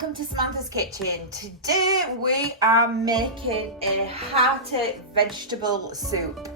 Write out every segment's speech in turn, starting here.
welcome to Samantha's Kitchen. Today we are making a hearty vegetable soup.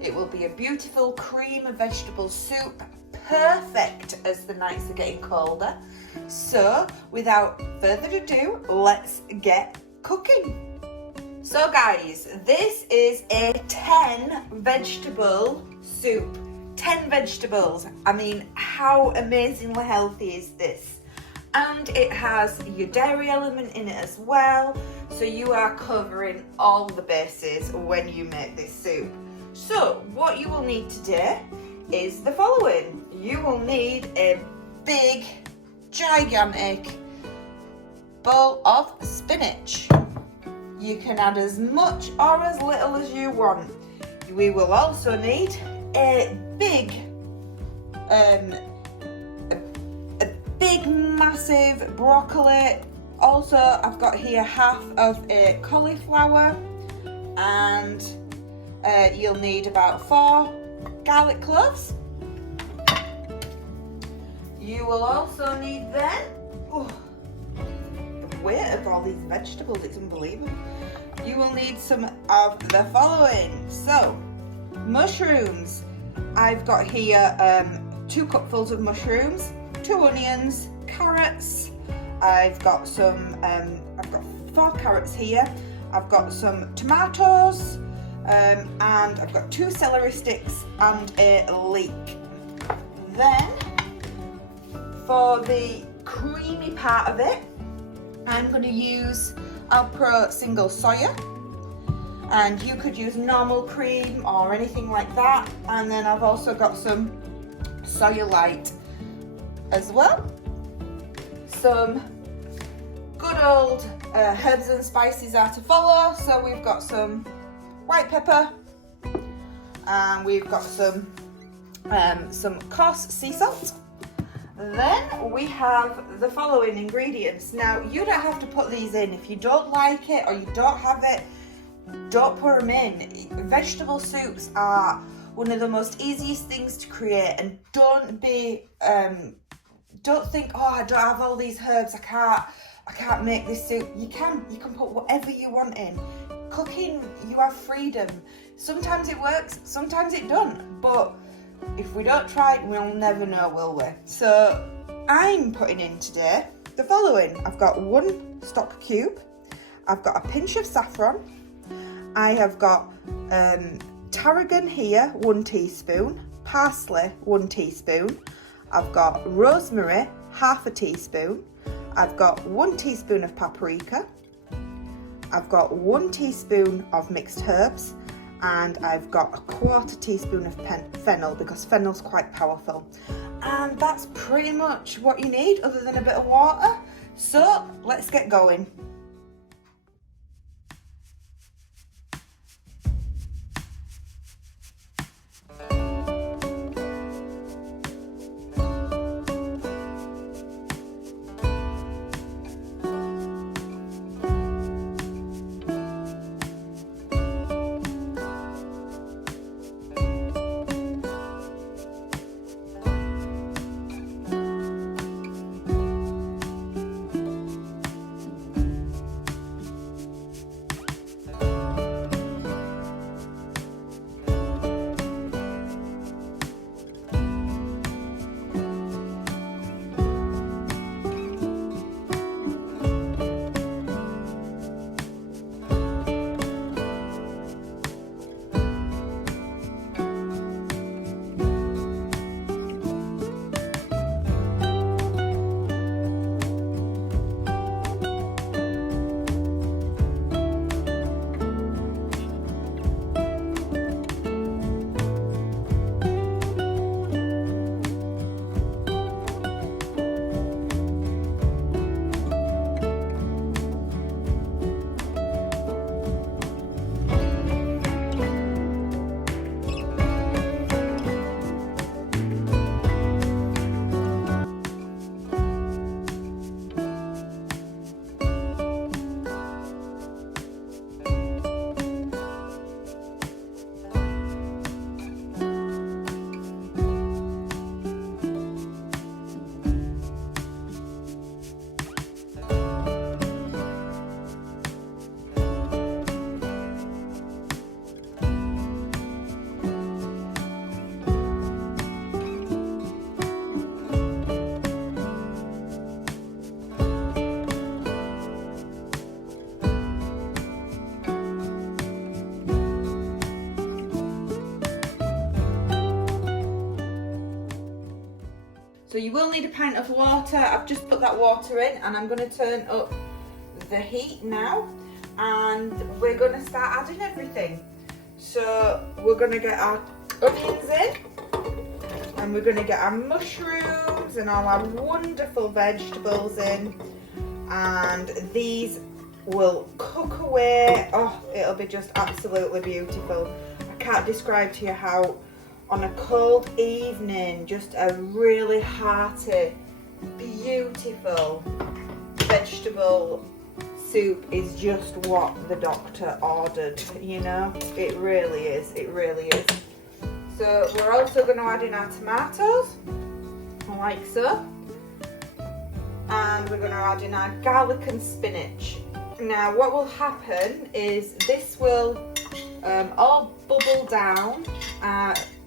It will be a beautiful cream of vegetable soup, perfect as the nights are getting colder. So without further ado, let's get cooking. So guys, this is a 10 vegetable soup. 10 vegetables. I mean, how amazingly healthy is this? And it has your dairy element in it as well, so you are covering all the bases when you make this soup. So what you will need today is the following. You will need a big, gigantic bowl of spinach. You can add as much or as little as you want. We will also need a big massive broccoli. Also, I've got here half of a cauliflower, and you'll need about 4 garlic cloves. You will also need then, the weight of all these vegetables, it's unbelievable. You will need some of the following. So, mushrooms. I've got here 2 cupfuls of mushrooms, 2 onions, carrots. I've got 4 carrots here. I've got some tomatoes, and I've got 2 celery sticks and a leek. Then, for the creamy part of it, I'm going to use Alpro single soya, and you could use normal cream or anything like that. And then I've also got some Soya Light as well. Some good old herbs and spices are to follow. So we've got some white pepper, and we've got some coarse sea salt. Then we have the following ingredients. Now, you don't have to put these in. If you don't like it or you don't have it, don't put them in. Vegetable soups are one of the most easiest things to create, and don't think, oh, I don't have all these herbs, I can't make this soup. You can put whatever you want in. Cooking, you have freedom. Sometimes it works, sometimes it don't, but if we don't try it, we'll never know, will we? So I'm putting in today the following. I've got 1 stock cube, I've got a pinch of saffron, I have got tarragon here, 1 teaspoon, parsley, 1 teaspoon, I've got rosemary, half a teaspoon, I've got 1 teaspoon of paprika, I've got 1 teaspoon of mixed herbs, and I've got a 1/4 teaspoon of fennel, because fennel's quite powerful. And that's pretty much what you need, other than a bit of water. So let's get going. So you will need a pint of water. I've just put that water in and I'm going to turn up the heat now and we're going to start adding everything. So we're going to get our onions in and we're going to get our mushrooms and all our wonderful vegetables in, and these will cook away. Oh, it'll be just absolutely beautiful. I can't describe to you how on a cold evening just a really hearty, beautiful vegetable soup is just what the doctor ordered, you know. It really is, it really is. So we're also going to add in our tomatoes, like so, and we're going to add in our garlic and spinach. Now what will happen is this will all bubble down.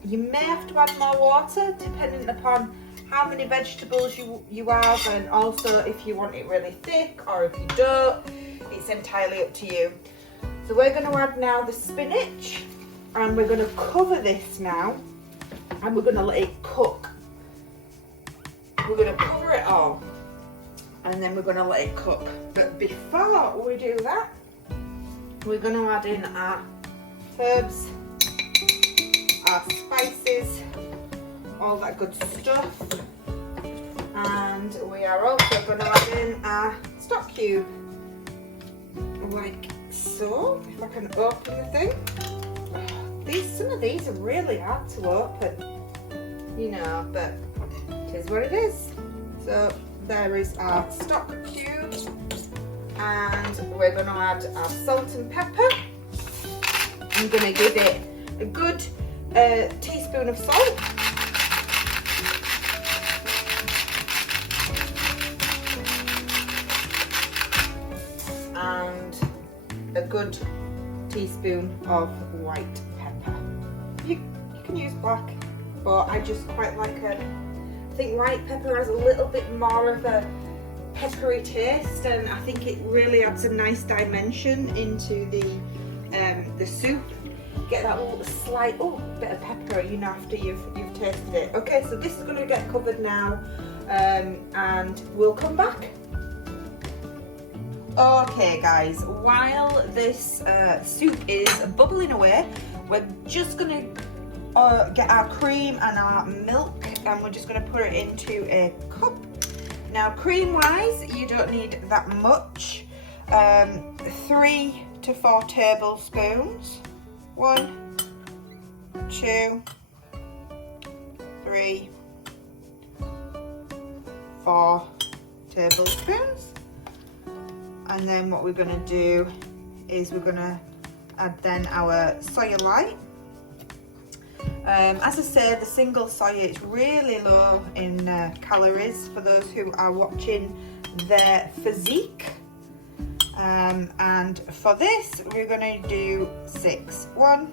You may have to add more water depending upon how many vegetables you have, and also if you want it really thick or if you don't, it's entirely up to you. So we're going to add now the spinach and we're going to cover this now and we're going to let it cook. We're going to cover it all and then we're going to let it cook. But before we do that, we're going to add in our herbs, our spices, all that good stuff, and we are also going to add in our stock cube, like so. If I can open the thing. Some of these are really hard to open, you know, but it is what it is. So there is our stock cube, and we're going to add our salt and pepper. I'm going to give it a good teaspoon of salt. And a good teaspoon of white pepper. You can use black, but I just quite like it. I think white pepper has a little bit more of a peppery taste, and I think it really adds a nice dimension into the soup. Get that little slight bit of pepper, you know, after you've tasted it. Okay, so this is going to get covered now, and we'll come back. Okay guys, while this soup is bubbling away, we're just going to get our cream and our milk, and we're just going to put it into a cup. Now cream wise, you don't need that much, 3 to 4 tablespoons. 1, 2, 3, 4 tablespoons. And then what we're going to do is we're going to add then our soya light. As I say, the single soya is really low in calories for those who are watching their physique. And for this we're going to do 6. 1,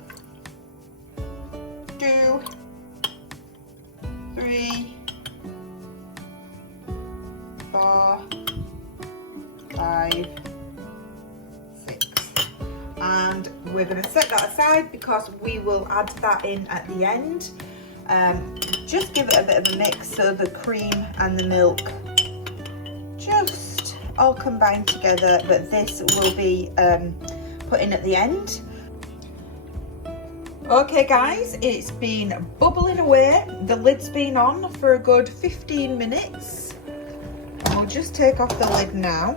2, 3, 4, 5, 6, and we're going to set that aside because we will add that in at the end. Just give it a bit of a mix so the cream and the milk just all combine together, but this will be put in at the end. Okay guys, it's been bubbling away. The lid's been on for a good 15 minutes. I'll just take off the lid now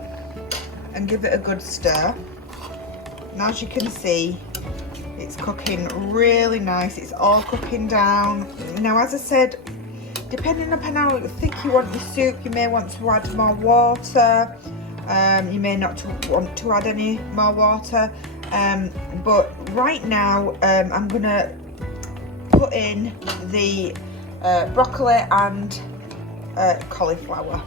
and give it a good stir. And as you can see, it's cooking really nice. It's all cooking down. Now, as I said, depending upon how thick you want your soup, you may want to add more water. You may not want to add any more water. But right now, I'm gonna put in the broccoli and cauliflower.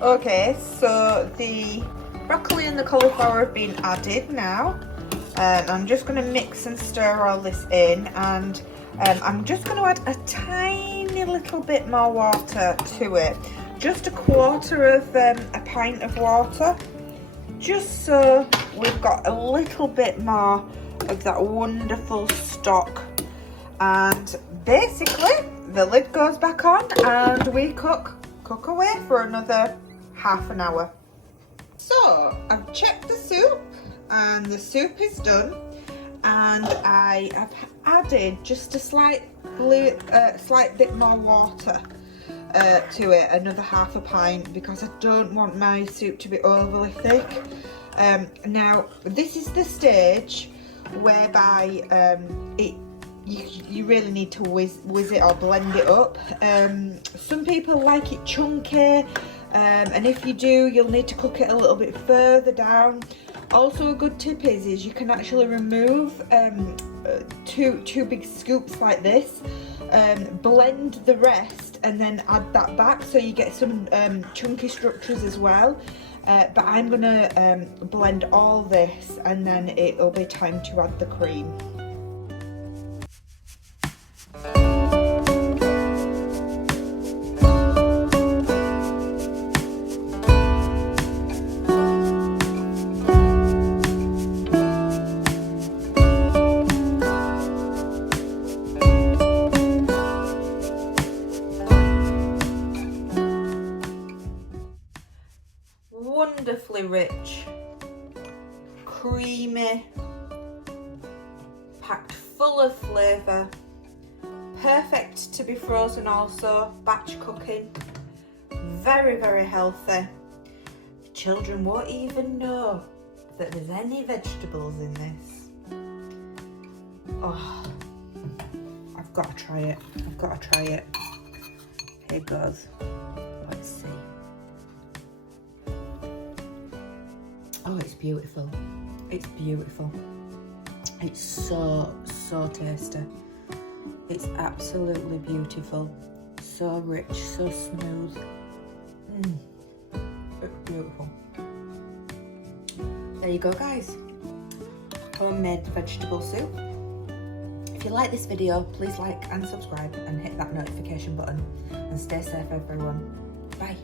Okay, so the broccoli and the cauliflower have been added now. I'm just going to mix and stir all this in, and I'm just going to add a tiny little bit more water to it. Just a quarter of a pint of water, just so we've got a little bit more of that wonderful stock. And basically the lid goes back on and we cook away for another half an hour. So I've checked the soup and the soup is done, and I have added just a slight bit more water to it, another half a pint, because I don't want my soup to be overly thick. Now this is the stage whereby you really need to whiz it or blend it up. Some people like it chunky, and if you do, you'll need to cook it a little bit further down. Also, a good tip is you can actually remove two big scoops like this, blend the rest, and then add that back, so you get some chunky structures as well. But I'm gonna blend all this, and then it'll be time to add the cream. Wonderfully rich, creamy, packed full of flavour, perfect to be frozen also, batch cooking, very, very healthy. Children won't even know that there's any vegetables in this. Oh, I've got to try it, Here goes, let's see. Oh, it's beautiful. It's beautiful. It's so tasty. It's absolutely beautiful. So rich, so smooth. It's beautiful. There you go, guys. Homemade vegetable soup. If you like this video, please like and subscribe and hit that notification button. And stay safe, everyone. Bye.